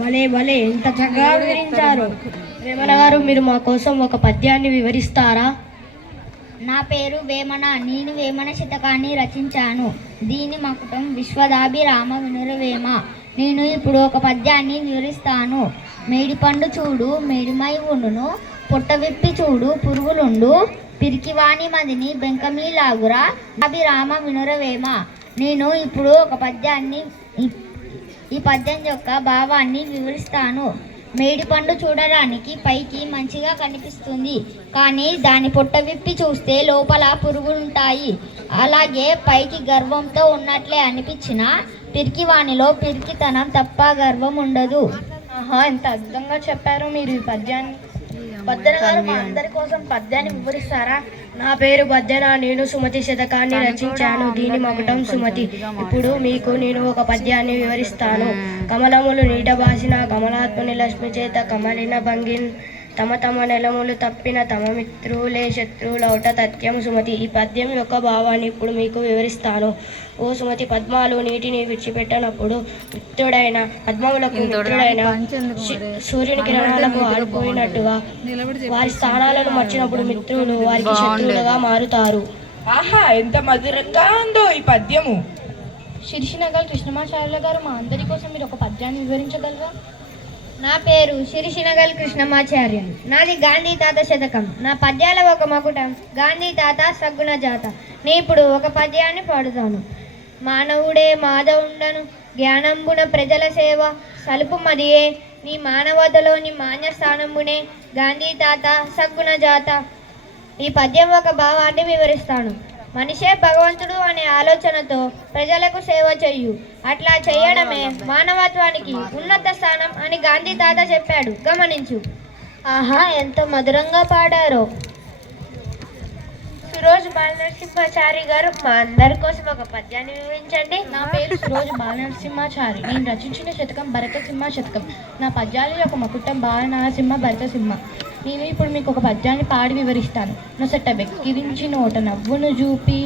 భలే భలే ఎంత చక్కగా వివరించారు. వేమన గారు, మీరు మా కోసం ఒక పద్యాన్ని వివరిస్తారా? నా పేరు వేమన. నేను వేమన శతకాన్ని రచించాను. దీని మకుటం విశ్వదాభిరామ వినురవేమ. నేను ఇప్పుడు ఒక పద్యాన్ని వివరిస్తాను. మేడిపండు చూడు మేడిమై ఉండును, పొట్ట విప్పి చూడు పురుగులుండు, పిరికివాణి మదిని బెంకమీలాగురా అభిరామ వినురవేమ. నేను ఇప్పుడు ఒక పద్యాన్ని ఈ పద్యం యొక్క భావాన్ని వివరిస్తాను. మేడిపండు చూడడానికి పైకి మంచిగా కనిపిస్తుంది, కానీ దాని పొట్ట విప్పి చూస్తే లోపల పురుగులుంటాయి. అలాగే పైకి గర్వంతో ఉన్నట్లే అనిపించిన పిరికివాణిలో పిరికితనం తప్ప గర్వం ఉండదు. ఆహా, ఎంత అద్భుతంగా చెప్పారు మీరు ఈ పద్యాన్ని. బద్దెన గారు, మా అందరి కోసం పద్యాన్ని వివరిస్తారా? నా పేరు బద్దెన. నేను సుమతి శతకాన్ని రచించాను. దీని మకుటం సుమతి. ఇప్పుడు మీకు నేను ఒక పద్యాన్ని వివరిస్తాను. కమలములు నీట బాసిన కమలాత్ముని లక్ష్మి చేత కమలిన భంగిన్ తమ తమ నెలములు తప్పిన తమ మిత్రులే శత్రువులౌట తథ్యం సుమతి. ఈ పద్యం యొక్క భావాన్ని ఇప్పుడు మీకు వివరిస్తాను. ఓ సుమతి, పద్మాలు నీటిని విడిచిపెట్టనప్పుడు మిత్రుడైన పద్మములకు మిత్రుడైన సూర్యుని కిరణాలకు ఆడిపోయినట్టుగా వారి స్థానాలను మర్చినప్పుడు మిత్రులు వారికి శత్రువులుగా మారుతారు. ఆహా, ఎంత మధురంగా ఉందో ఈ పద్యము. శిరిషినగల్ కృష్ణమాచార్యుల గారు, మా అందరి కోసం మీరు ఒక పద్యాన్ని వివరించగలరా? నా పేరు శిరిషినగల్ కృష్ణమాచార్యులు. నాది గాంధీ తాత శతకం. నా పద్యాల ఒక మకుటం గాంధీ తాత సగ్గుణ జాత. నేను ఇప్పుడు ఒక పద్యాన్ని పాడుతాను. మానవుడే మాధవుండను జ్ఞానంబున ప్రజల సేవ సలుపు మదియే నీ మానవతలోని మాన్య స్థానంబునే గాంధీ తాత సగ్గుణ జాత. ఈ పద్యం ఒక భావాన్ని వివరిస్తాను. మనిషే భగవంతుడు అనే ఆలోచనతో ప్రజలకు సేవ చెయ్యు. అట్లా చేయడమే మానవత్వానికి ఉన్నత స్థానం అని గాంధీ తాత చెప్పాడు. గమనించు. ఆహా, ఎంత మధురంగా పాడారో. సురోజ్ బాలనరసింహాచారి గారు, మా అందరి కోసం ఒక పద్యాన్ని వివరించండి. నా పేరు సురోజ్ బాలనరసింహాచారి. నేను రచించిన శతకం భరతసింహ శతకం. నా పద్యాల యొక్క మకుటం బాలనరసింహ భరతసింహ. నేను ఇప్పుడు మీకు ఒక పద్యాన్ని పాడి వివరిస్తాను. నొసట వెక్కిరించి నోట నవ్వును చూపి